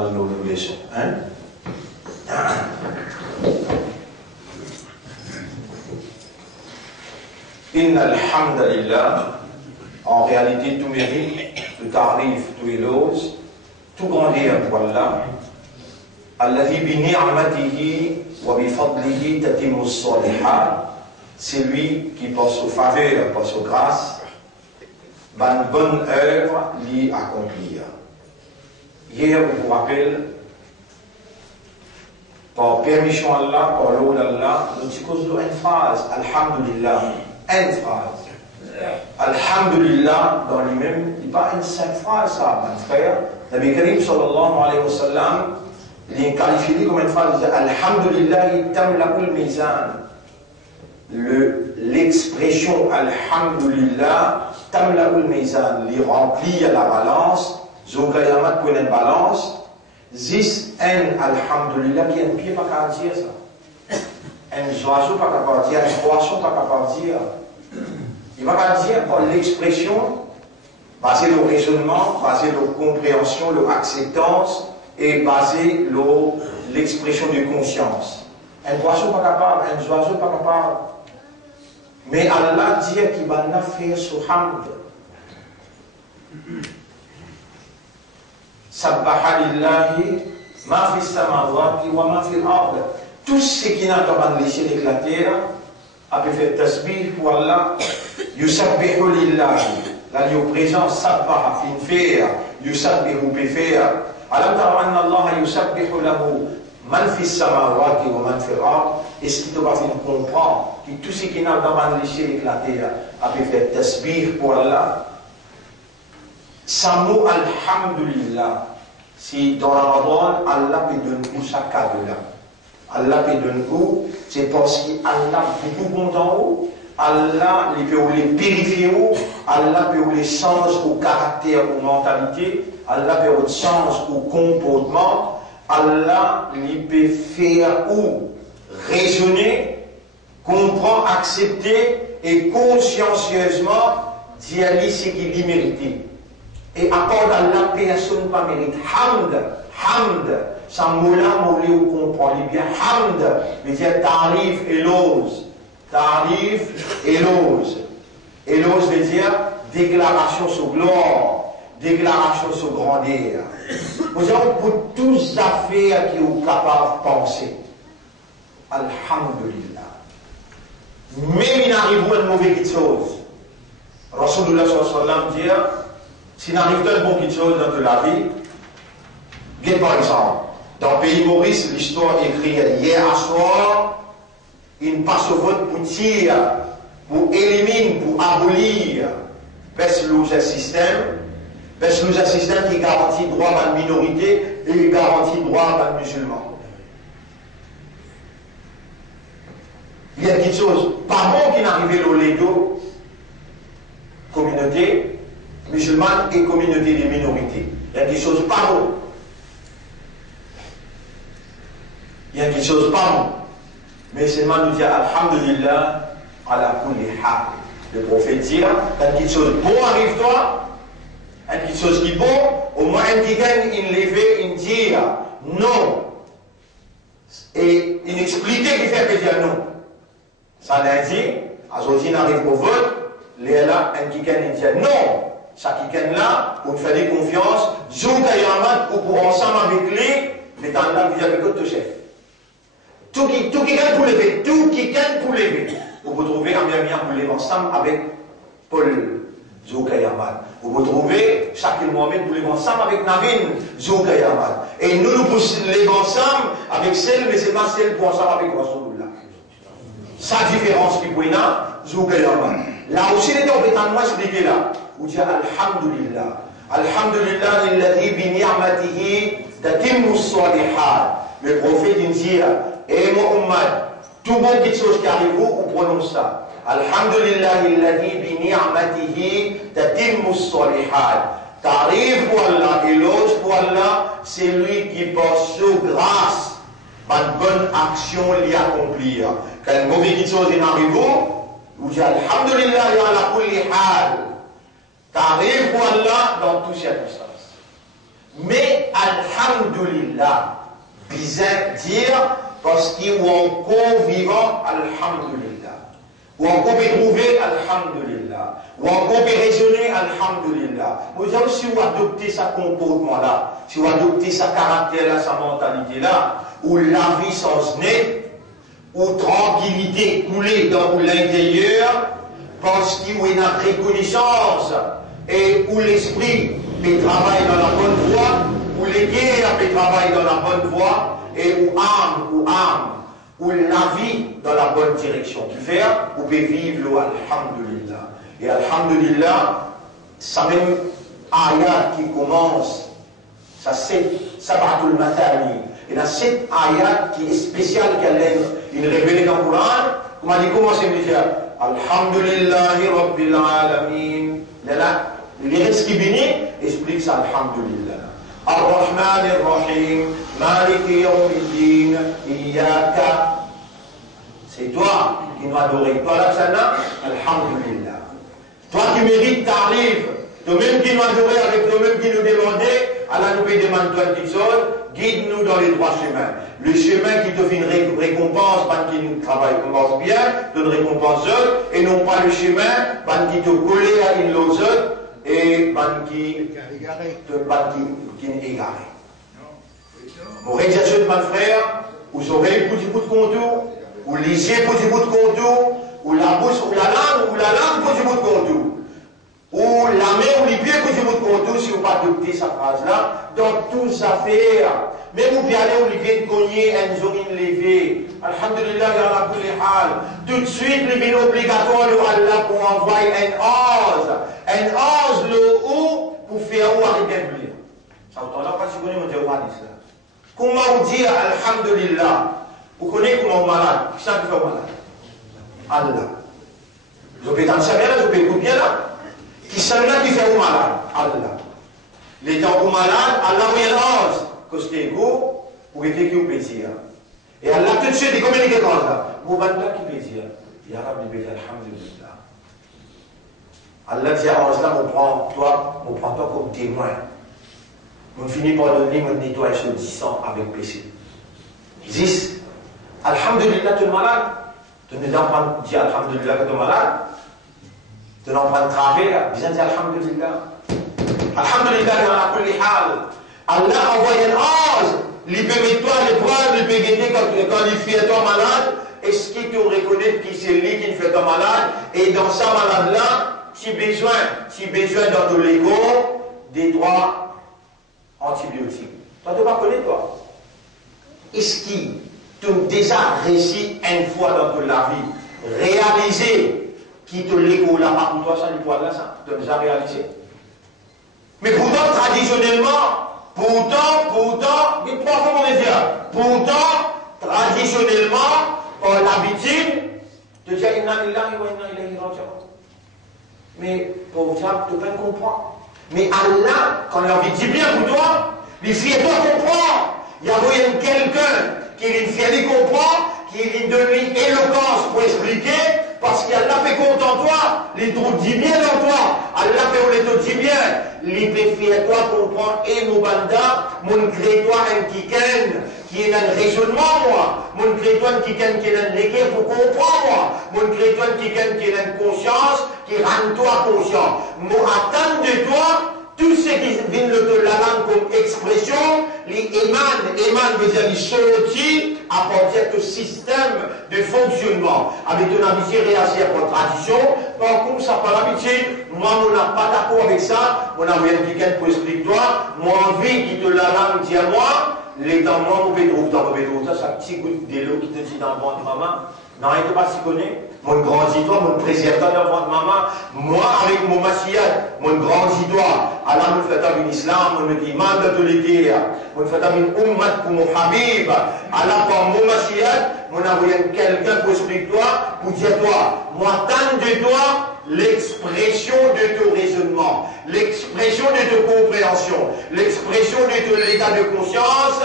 mal nos leçons. Hein? Inna alhamdulillah, en réalité tout mérite, tout tarif, tout éloge, tout grandir pour Allah. Alladhi bi ni'matihi wa bi fadlihi tatimmu s-salihat. C'est lui qui par sa faveur, par sa grâce, une bonne œuvre l'y accomplir. Hier, je vous rappelle, par permission d'Allah, par l'eau d'Allah, nous disons une phrase, Alhamdulillah, une phrase. Alhamdulillah, dans lui-même, il n'y a pas une seule phrase, ça, mon frère. Nabi Karim sallallahu alayhi wa sallam, il est qualifié comme une phrase, Alhamdulillah, il tamla'ul mizan. L'expression Alhamdulillah, tamla'ul mizan, il remplit à la balance, Zogayamat pour une balance, zis en Alhamdulillah, qui est un pied pas qu'à dire ça. Un oiseau pas qu'à dire, un poisson pas qu'à dire. Il va pas dire par l'expression, basé sur le raisonnement, basé sur la compréhension, l'acceptance et basé sur l'expression de conscience. Un poisson pas capable, un oiseau pas capable. Mais Allah dit qu'il va faire ce hamd. Sabbaha lillahi ma fi samawati wa ma fi al-ard. Tout ce qui n'a pas de laisser de la terre a pu faire tasbih pour Allah. Yusabbihu lillahi. La présence sabbaha fin faire. Yusabbihu pe faire. Alam tara anna Allah yusabbihu lahu man fi samawati wa man fi al-ard. Est-ce qu'il te va faire comprendre que tout ce qui n'a pas de laisser de la terre a pu faire tasbih pour Allah? Samo alhamdulillah. Si dans Ramadan, Allah peut donner où ça cadeau-là. Allah peut donner où, c'est parce qu'Allah est beaucoup content où. Allah peut les purifier où. Allah peut les changer au caractère, aux mentalités. Allah peut les changer au comportement. Allah peut faire où raisonner, comprendre, accepter et consciencieusement dire ce qu'il mérite. Et accorde à la personne pas mérite. Hamd, hamd, ça moula moulé ou comprend bien. Hamd, veut dire tarif, éloge. Tarif, éloge. Éloge veut dire déclaration sur gloire, déclaration sur grandeur. Vous avez pour toutes affaires qui sont capables de penser. Alhamdulillah. Même il arrive à une mauvaise chose. Rasulullah sallallahu alayhi wa sallam dit, s'il arrive de bonnes choses dans la vie, par exemple, dans le pays Maurice, l'histoire écrite hier à soir, il passe au vote pour tirer, pour éliminer, pour abolir, le système qui garantit le droit à la minorité et garantit le droit à la musulman. Il y a quelque chose, pas bon qui n'arrive au Lego, communauté musulmane et communauté des minorités. Il y a des choses pas bon. Il y a des choses pas bon. Mais seulement nous dire Alhamdulillah ala kulli hal. Le prophète dit, quand quelque chose bon arrive toi, quand quelque chose qui est bon, au moins un qui gagne, il lève, il dit non. Et il explique qu'il fait que dire non. Ça l'a dit, Azotine arrive au vote, là, un qui gagne, il dit non. Ça qui gagne là, pour faire des confiances, Zoukayamat, ou pour ensemble avec lui, mais dans là, vous avez que tout chef. Tout qui gagne pour lever, tout qui gagne pour lever. Vous pouvez trouver un bien pour lever ensemble avec Paul Zoukayamat. Vous pouvez trouver Shakil Mohamed pour lever ensemble avec Navin Zoukayamat. Et nous lever ensemble avec celle, mais c'est pas celle pour ensemble avec Rasulullah. Sa différence qui peut y avoir, Zoukayamat. Là aussi, les deux, on peut en expliquer là. Vous dites Alhamdulillah. Alhamdulillah, lilladhi bi ni'matihi tatimmu s-salihat. Le prophète dit, et Muhammad, tout bon quelque chose qui arrive, vous prononcez ça. Alhamdulillah, lilladhi bi ni'matihi tatimmu s-salihat. T'arrives pour Allah, éloge pour Allah, c'est lui qui passe sur grâce, une bonne action l'y accomplir. Quand une mauvaise chose arrive, vous dites Alhamdulillah, ala kulli hal. T'arrives pour Allah dans toutes circonstances. Mais alhamdulillah, bizarre dire, parce qu'il est encore vivant, alhamdulillah. Ou encore trouver, alhamdulillah. Ou encore raisonner, alhamdulillah. Vous avez si vous adoptez ce comportement-là, si vous adoptez ce caractère-là, sa mentalité-là, ou la vie sans nez, ou tranquillité coulée dans l'intérieur, parce qu'il y a une reconnaissance, et où l'esprit peut travailler dans la bonne voie, où les guerres peut travailler dans la bonne voie, et où âme, où la vie dans la bonne direction. Qui fait, vous pouvez vivre le alhamdulillah. Et alhamdulillah, ça même ayat qui commence, ça c'est Sabatul Matani. Et là, cette ayat qui est spéciale, qu'elle est une révélée dans le Coran, comment dit, comment c'est dit faire Alhamdulillahi Rabbil Alamin. Là, les restes qui bénissent expliquent ça, Alhamdulillah. Ar-Rahman Ar-Rahim, Maliki Yawmiddin, Iyaka. C'est toi qui nous adorez. Toi, là, ça Alhamdulillah. Toi qui mérites ta livre, toi-même qui nous adorais avec toi-même qui nous demandait, Allah nous demande toi une petite chose, guide-nous dans les droits chemins. Le chemin qui te fait une récompense, qui nous travaille bien, donne récompense, et non pas le chemin, qui te colle à une l'autre, et qui est égaré. Mon réalisation de mon frère, vous aurez pour du bout de contour, ou les yeux pour du bout de contour, ou la bouche, ou la langue pour du bout de contour. Ou la main ou les pieds pour du bout de contour, si vous pas adopter cette phrase-là, dans toutes les affaires. Même vous pouvez aller où les pieds de cogner, elles ont une levée. Alhamdulillah, il y en a pour les hal. Tout de suite, les biens obligatoires, Allah pour envoyer un ose le haut pour faire où arrêter de lire. Ça vous entend pas si vous connaissez mon Dieu hadith là. Comment vous dire Alhamdulillah? Vous connaissez comment vous malade? Qui ça qui fait malade? Allah. Vous pouvez dans ça bien là, vous pouvez écouter bien là. Qui sont là qui fait vous malade? Allah. Les gens vous malade, Allah vous y lance. Costez vous, vous mettez qui vous plaisir. Et Allah tout de suite, il communique comme ça. Vous mettez là qui plaisir. Ya Rabbi, alhamdulillah. Allah dit à Allah, on prend toi comme témoin. On finit par donner mon nettoyage sur 10 ans avec péché. 10. Alhamdulillah, tu es malade. Tu ne dois pas dire alhamdulillah que tu es malade. Tu n'en prends travail là. Bien dire alhamdulillah. Alhamdulillah, il y a kulli hal. Allah envoie un ange. Il peut mettre toi l'épreuve, il peut guider quand il fait toi malade. Est-ce qu'il te reconnaît qui c'est lui qui fait toi malade? Et dans sa malade là, si besoin dans ton l'ego, des droits antibiotiques. Toi, tu ne vas pas connaître toi. Est-ce qu'il t'a déjà réussi une fois dans toute la vie, réaliser qui te l'ego là, pas pour toi, ça, les poils là, ça, tu as déjà réalisé? Mais pourtant, traditionnellement, dites-moi comment on dire, pourtant, traditionnellement, on a l'habitude de dire inna lillahi wa inna ilayhi raji'un. Mais pour diable, tu peux comprendre. Mais Allah, quand il a envie de dire bien pour toi, il fait toi comprendre. Il y a quelqu'un qui est fait comprendre, qui lui donne l'éloquence pour expliquer, parce qu'Allah fait compte en toi, il te dit bien en toi, Allah fait te dit bien, il fait toi comprendre, et mon banda, mon crée toi un kiken, qui est un raisonnement, moi, mon crée toi un kiken qui est un légué pour comprendre, moi, mon crée toi un kiken qui est une conscience, qui rend toi conscient. Moi, attendre de toi, tout ce qui vient de la langue comme expression, les émanent, veut dire les sorties à partir de système de fonctionnement. Avec une habitude réagir pour tradition, par contre, ça pas l'habitude, moi, on n'a pas d'accord avec ça, on a envie quelqu'un pour expliquer toi, moi, envie qui te la langue dit à moi, les temps, moi, on peut trouver ça, c'est un petit goût de l'eau qui te dit dans le ventre de maman. Non, il ne pas s'y connaît. Mon grandis-toi, mon préservateur dans le ventre de maman. Moi, avec mon massillade, mon grandis-toi. Allah me fait un islam, mon iman de tous les guerres. Mon fait un ummat pour mon habib. Allah, par mon massillade, mon envoyé quelqu'un pour expliquer toi, pour dire toi, moi, tant de toi, l'expression de ton raisonnement, l'expression de ton compréhension, l'expression de ton état de conscience,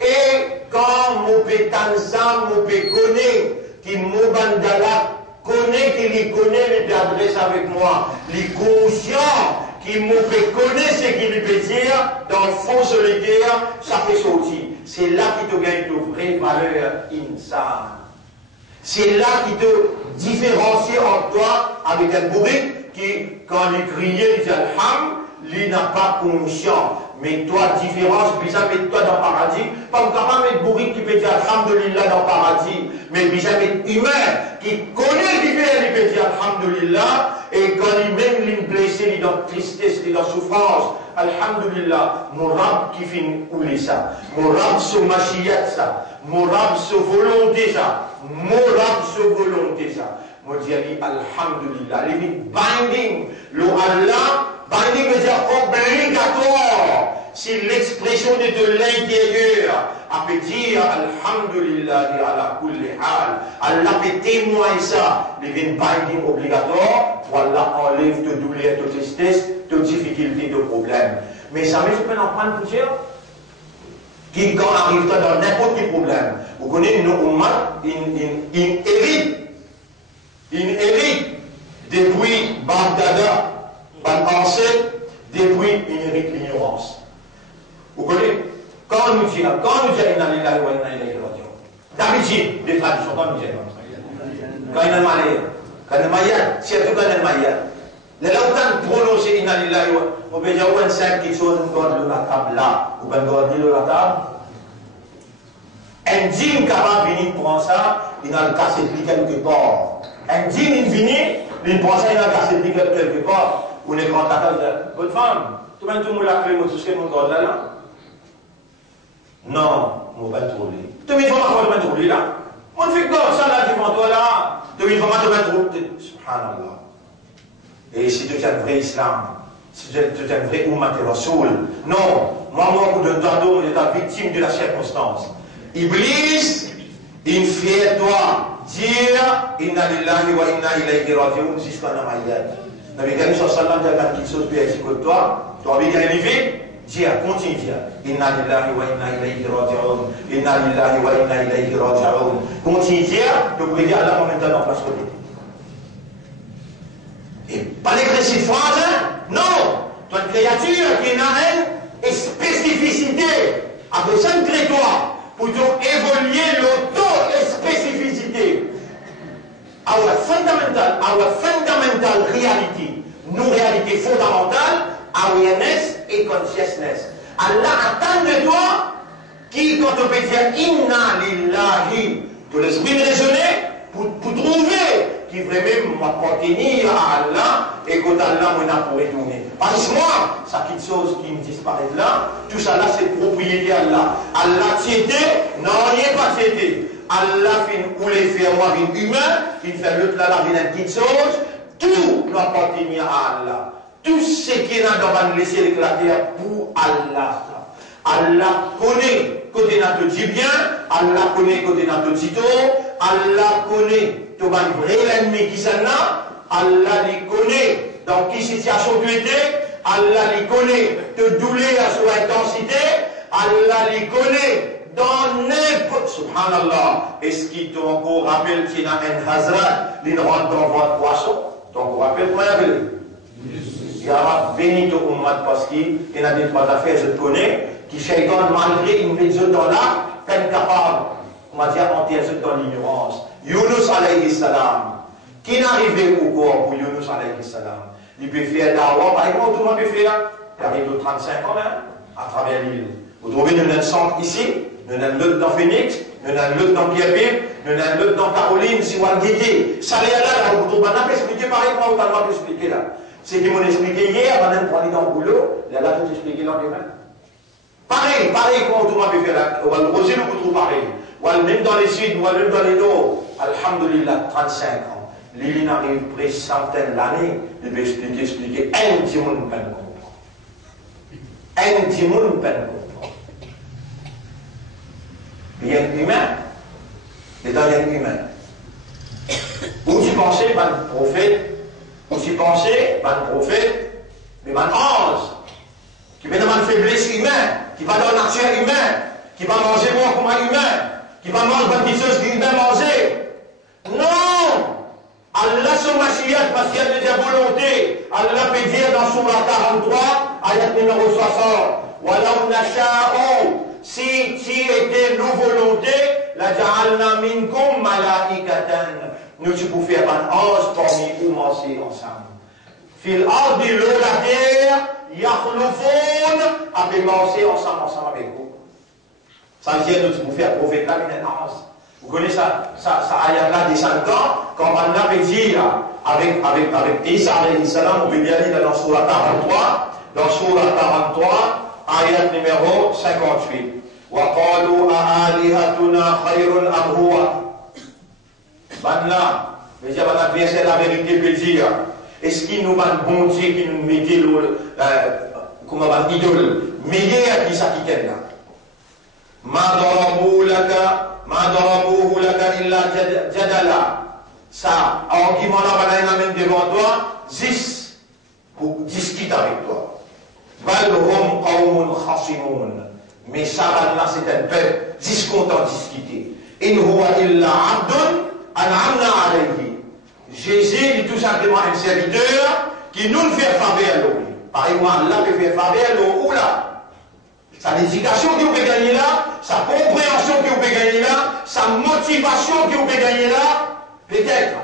et quand mon pétanza, mon péconé, qui Moubandala connaît, qui les connaît, les adresse avec moi, les conscients, qui me fait connaître ce qu'il peut dire, dans le fond solitaire, ça fait sortir. C'est là qui te gagne de vraie valeur insane. C'est là qui te différencie en toi avec un bourrique qui, quand il criait, il dit Alham, il n'a pas conscience. Mais toi, différence, puis ça met toi dans le paradis. Pas capable de mettre bourrique qui peut dire Alhamdulillah dans le paradis. Mais puis ça met humain qui connaît le différent, il peut dire Alhamdulillah. Et quand il même il est blessé, il est dans tristesse, il est dans souffrance. Alhamdulillah, mon rab qui finit ouler ça. Mon rab se machiyat ça. Mon rab se volonté ça. Mon rab se volonté ça. Moi, je dis Alhamdulillah. Il dit binding. Le Allah. Binding veut dire obligatoire. C'est l'expression de l'intérieur. A peut dire Alhamdulillah ala kulli hal. Allah peut témoigner ça. Les binding obligatoire. Voilà, enlève de douleur, de tristesse, de difficulté, de problème. Mais ça me fait en prendre pour dire qui, quand arrive dans n'importe quel problème, vous connaissez nos ummat, il hérite depuis Bagdada. Par ancêtre, depuis une hérite l'ignorance. Vous connaissez? Quand nous disons Inna lillahi wa inna ilayhi raji'un, d'habitude, des traditions, quand nous disons quand il y a un malheur, quand il y a un malheur, surtout quand il y a un malheur, les gens prononcent Inna lillahi wa on peut dire ou un cinq qui sont dans la table là, ou bien dans la table. Un dîme capable de venir prendre ça, il a le cassé de quelque part. Un dîme il vient, il prend ça, il a le cassé de quelque part. Ou les grands tatars de votre femme, tout le monde l'a fait, tout ce que mon gars là. Non, on va trouver. Tu me dis, on va trouver là. On fait comme ça là devant toi là. Tu me dis, on va trouver. Subhanallah. Et si tu es un vrai islam, si tu es un vrai ummat rasoul, non, moi, de tantôt, j'étais victime de la circonstance. Iblis, il fait toi dire, Inna lillahi wa inna ilayhi raji'un, jusqu'à Namayad. Nabi Karim sallallahu alayhi wa sallam, quelque chose peut être toi, tu as envie d'arriver, dis, continue, dis, Inna lillahi wa inna ilayhi raji'un, Inna lillahi wa inna ilayhi raji'un. Continue, dis, tu peux dire Allah en même temps dans place côté. Et pas l'écrire cette phrase, non, toi une créature qui n'a une spécificité, avec ça crée-toi, pour évoluer l'auto-spécificité. Our fundamental reality, nos réalités fondamentales, awareness et consciousness. Allah attend de toi qui, quand on peut dire Inna lillahi, de l'esprit de raisonner, pour trouver qui vraiment m'appartenir à Allah et que Allah m'en a pour retourner. Parce que moi, ça quelque chose qui me disparaît là, tout ça là c'est propriété Allah. Allah t'était, non, il n'est pas t'était. Allah fait ou les faire moi une humain, il fait l'autre là, la vie d'une chose, tout doit appartenir à Allah. Tout ce qui est dans va nous laisser éclater pour Allah. Allah connaît côté notre dit bien, Allah connaît côté notre dit tôt, Allah connaît ton vrai ennemi qui s'en a, Allah les connaît dans quelle situation tu étais, Allah les connaît te douleur à son intensité, Allah les connaît dans n'importe, subhanallah, est-ce qu'il t'a encore rappelé qu'il y a un hazard, il rentre dans votre poisson, donc on rappelle comment il y avait. Il y a béni ton ummat parce qu'il y a des trois affaires, je te connais, qui shaitan malgré une méthode dans l'art, peine capable, on va dire, enterrer dans l'ignorance. Yunus alayhi salam, qui n'arrivait au corps pour Yunus alayhi salam, il peut faire d'arwa, par exemple, tout le monde peut faire, il arrive de 35 ans, hein, à travers l'île. Vous trouvez nous un centre ici, nous avons l'autre dans Phoenix, nous avons l'autre dans Pierre-Pip, nous avons l'autre dans Caroline, si on guédé. Ça l'est là, vous trouvez, on a expliqué pareil, comment on a expliqué là. C'est qu'ils m'ont expliqué hier, pendant qu'on est dans le boulot, là, tout expliqué dans les mains. Pareil, comment tout le monde peut faire là. On va le roser, nous trouvons pareil. Ou même dans les sud, ou même dans les nord. Alhamdulillah, 35 ans. L'île arrive près centaines d'années, il peut expliquer, un petit monde ne peut pas comprendre. Un petit monde ne peut pas comprendre. Il y a un humain, et dans un humain. Où tu pensais, le prophète, où tu pensais, le prophète, mais ange, qui va dans une faiblesse humaine, qui va dans la nature humaine, qui va manger bon comme un humain, qui va manger bonne chose qu'un humain manger. Non! Allah son Mashiach, parce qu'il y a déjà volonté. Allah peut dire dans Surah 43, ayat numéro 60, Walau nasha'u, si était nos volontés, la ja'alna minkum malaikatan. Nous tu pouvons faire un ange parmi vous manger ensemble. Fil ardi l'eau la terre, yakhlufun, après manger ensemble avec vous. Ça veut dire que nous pouvons faire prophète là, mais un ange. Vous connaissez ça ayat-là descendant, quand Allah peut dire avec Isa alayhi salam, on peut bien lire dans Surah 43, dans Surah 43, ayat numéro 58. وَقَالُوا أَآلِهَتُنَا خَيْرٌ أَمْ هُوَ. Là, mais j'ai pas verset la vérité peut dire, est-ce qu'il nous va bon Dieu qui nous mettait comment on va idole, meilleur qui ça qui est là. Ma darabu laka illa jadala. Ça, argument là, va même devant toi, 10 pour discuter avec toi. Bal hum qawmun khasimun. Mais ça, là, c'est un peuple discontent discuter. In huwa illa abdun an'amna alayhi. Jésus est tout simplement un serviteur qui nous fait faveur à l'eau. Par exemple, Allah peut faire faveur à l'eau ou là. Sa éducation que vous pouvez gagner là, sa compréhension que vous pouvez gagner là, sa motivation que vous pouvez gagner là, peut-être.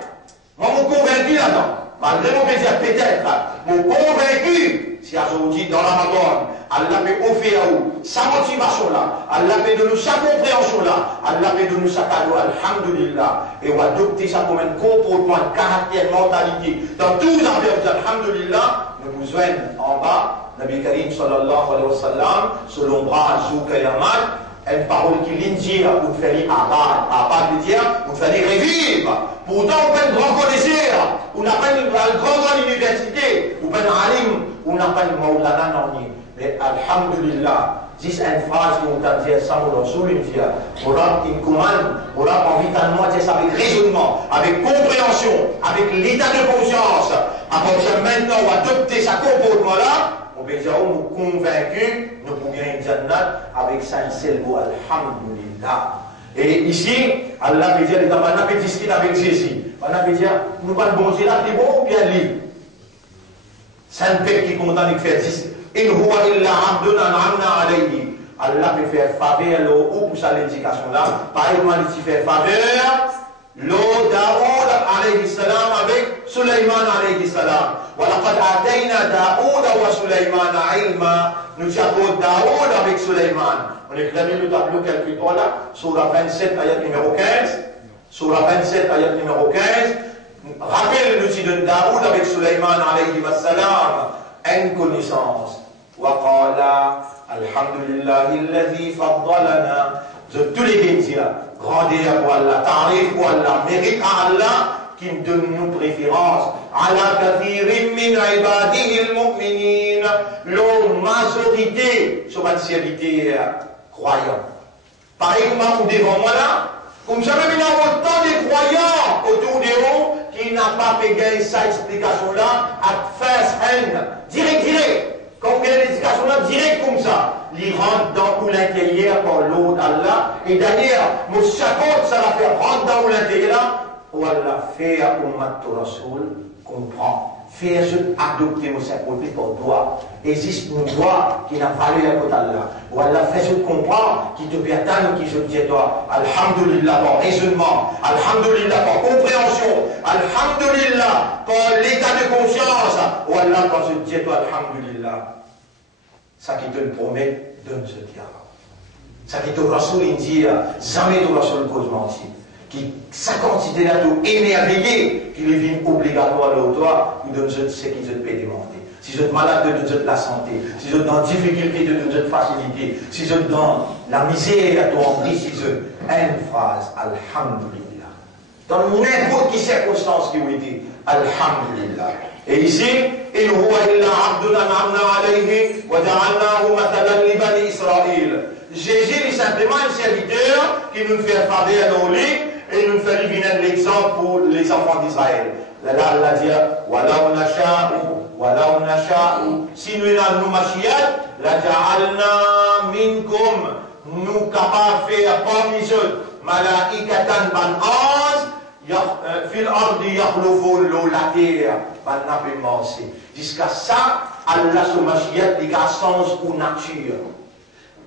Moi, je suis convaincu là-dedans. Malgré mon plaisir, peut-être. Je suis convaincu, si aujourd'hui, dans la Ramadan, Allah peut offrir à vous sa motivation là, Allah peut donner sa compréhension là, Allah peut donner sa cadeau, alhamdulillah, et on va adopter ça comme un comportement, caractère, mentalité. Dans tous les affaires, alhamdulillah, nous vous joignons en bas, Nabi Karim sallallahu alayhi wa sallam, selon bras, Zouk et Yaman, une parole qui l'indique, vous faites abad veut dire, vous faites revivre. Pourtant, on peut une grande connaisseur, on n'a pas une grande université, on peut un alim, on n'a pas une maulana non. Mais alhamdulillah, c'est une phrase qu'on a dit ça, on a souligné, on a une commande, on a envie de dire ça avec raisonnement, avec compréhension, avec l'état de conscience. Après ça, maintenant, on va adopter ce comportement-là. On peut dire, nous convaincus, nous pouvons gagner Jannat avec ça, seul mot, alhamdulillah. Et ici, Allah peut dire, on peut discuter avec Jésus. On peut dire, nous ne pouvons pas bon Dieu là, c'est bon ou bien lui. C'est un père qui est content de faire discuter. In huwa illa abdun an'amna alayhi. Allah peut faire faveur ou pour sa l'éducation là. Par exemple, il fait faveur l'eau Daoud alayhi salam avec Sulaiman alayhi salam. وَلَقَدْ آتَيْنَا دَاوُودَ وَسُلَيْمَانَ عِلْمًا. Nous avons Daoud avec Sulaiman. On éclaire le tableau quelque temps là, Surah 27, ayat numéro 15. Surah 27, ayat numéro 15. Rappelle nous de Daoud avec Sulaiman alayhi salam. Une connaissance. وَقَالَ الْحَمْدُ لِلَّهِ الَّذِي فَضَّلَنَا. De tous les bénédictions, grandeur pour Allah, tarif pour Allah, mérite à Allah qui me donne nous préférence. على كثير من عباده المؤمنين. La majorité sur une serviteur croyant. Par exemple, devant moi là, comme ça, il y a autant de croyants autour de vous qui n'ont pas payé cette explication-là à first hand, direct. Quand on fait l'explication-là, direct comme ça, ils rentrent dans l'intérieur par l'eau d'Allah. Et d'ailleurs, mon chapeau, ça va faire rentrer dans l'intérieur, où Allah fait à Ummat Rasoul comprend. Faire adopter mon chapeau pour droit. Existe une droit qui n'a pas valeur pour Allah. Ou Allah fait ce comprend, qui te pertane, qui se dit toi, alhamdulillah par raisonnement, alhamdulillah par compréhension, alhamdulillah par l'état de conscience. Ou Allah quand je dis toi, alhamdulillah. Ça qui te le promet, donne ce diable. Ça qui te rassure, il dit, jamais te rassure le cause mentir. Qui, sa quantité là, tout émerveillé, qui lui vient obligatoire de toi, il donne ce qui te peut demander. Si vous êtes malade, il donne de la santé. Si vous êtes dans la difficulté, il donne de facilité. Si vous êtes dans la misère, il donne si vous êtes une phrase, alhamdulillah. Dans n'importe quelle circonstance qui vous dit, alhamdulillah. Et ici, il huwa illa abdun an'amna alayhi wa ja'alnahu mathalan li bani Israël. Jésus est simplement un serviteur qui nous fait faveur dans lui et nous fait venir l'exemple pour les enfants d'Israël. Là, Allah dit, وَلَوْ نَشَاءُ. Si nous avons Mashiach, la ja'alna minkum, nous capables de faire parmi eux, malaikatan ban ange, fil ardi yakhlufu la terre, va n'a pas commencé. Jusqu'à ça, Allah se machiette les sens ou nature.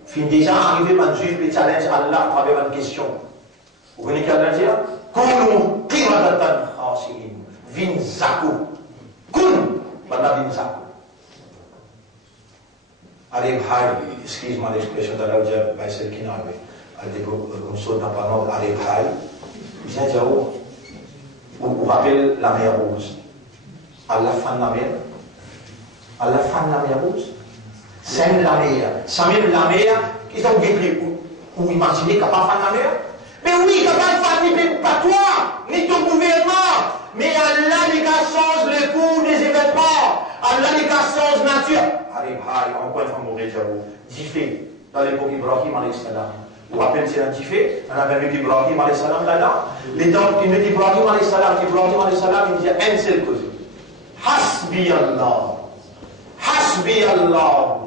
Fin déjà arrivé par Dieu, le challenge Allah à travers une question. Vous connaissez qu'à dire? Koulou qiradatan khasiin, vin zakou. Kun, bana vin zakou. Allez, excuse-moi l'expression de la Dieu, by celle qui n'a pas. Allez, comme ça, dans pas notre allez, viens dire où? Vous rappelez la mer Rouge. Allah fan la mer. Allah fan la mer Rouge. C'est la mer. Ça même la mer, ils ont vécu ou imaginez qu'il n'y a pas fan la mer. Mais oui, il n'y a pas de fan, ni pas toi, ni ton gouvernement. Mais Allah n'est qu'à changer le cours des événements. Allah n'est qu'à changer nature. Allez, encore une fois, mon réjouis. Diffé, dans l'époque d'Ibrahim, alayhi salam. Vous vous rappelez, c'est un diffé. On avait mis Ibrahim, alayhi salam, là-dedans. Les temps, il me dit Ibrahim, alayhi salam, il dit une seule chose. Hasbi Allah. Hasbi Allah.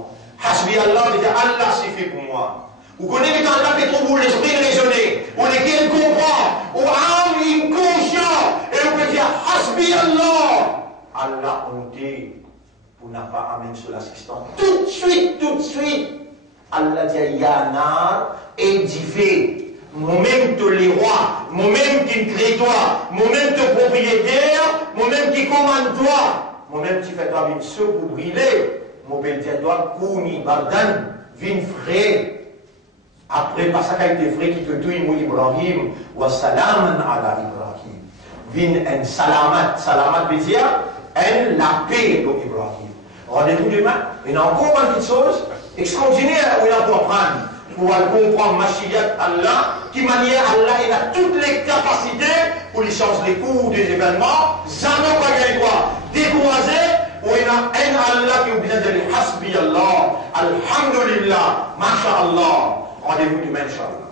Hasbi Allah, il dit Allah suffit pour moi. Vous connaissez quand Allah fait trop pour l'esprit raisonner, ou lesquels comprend, ou âme inconscient, et on peut dire Hasbi Allah. Allah, on dit, pour n'a pas amené sur l'assistant. Tout de suite, Allah dit Yanar, édifié. Moi-même te les rois, moi-même qui crée toi, moi-même te propriétaire, moi-même qui commande toi, moi-même qui fais toi une seule pour briller. Mon père dit toi, Kouni, Bardan, vin frais. Après, parce qu'il a été frais qui te tue, Ibrahim, wa salam ala Ibrahim. Vin en salamat, salamat veut dire en la paix de Ibrahim. Rendez-vous demain, il y a encore une petite chose extraordinaire où il y a à comprendre. Pour comprendre Mashiach Allah, qui manière Allah, il a toutes les capacités pour lui changer les cours des événements, jamais pas gagner quoi, découragé, où il y a un Allah qui est obligé de dire Hasbi Allah, Alhamdulillah, Masha'Allah. Rendez-vous demain, Inch'Allah.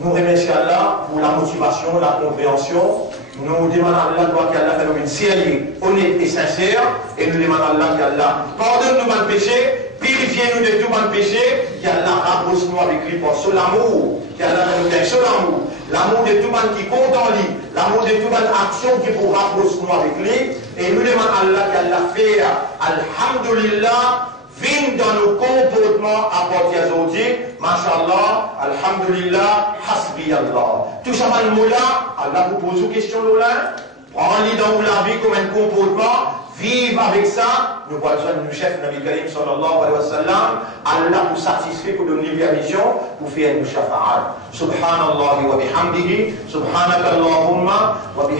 Nous remercions Allah pour la motivation, la compréhension. Nous demandons à Allah qu'Allah fasse une sérieux, honnête et sincère. Et nous demandons à Allah qu'Allah pardonne-nous nos péchés, purifiez-nous de tout nos péchés, qu'Allah rapproche-nous avec lui pour son amour, qu'Allah nous donne son amour, l'amour de tout le monde qui compte en lui, l'amour de toute action qui pour rapprocher nous avec lui. Et nous demandons à Allah qu'Allah fait Alhamdulillah. Vin dans nos comportements à partir d'aujourd'hui, Masha'Allah, Alhamdulillah, Hasbi Allah. Tout ça, le mot là, Allah vous pose une question là, prends-le dans la vie comme un comportement, vive avec ça. Nous voyons le chef Nabi Karim sallallahu alayhi wa sallam, Allah vous satisfait pour donner la vision, pour faire une shafa'at. Subhanallah wa bihamdihi, subhanaka Allahumma wa bihamdihi.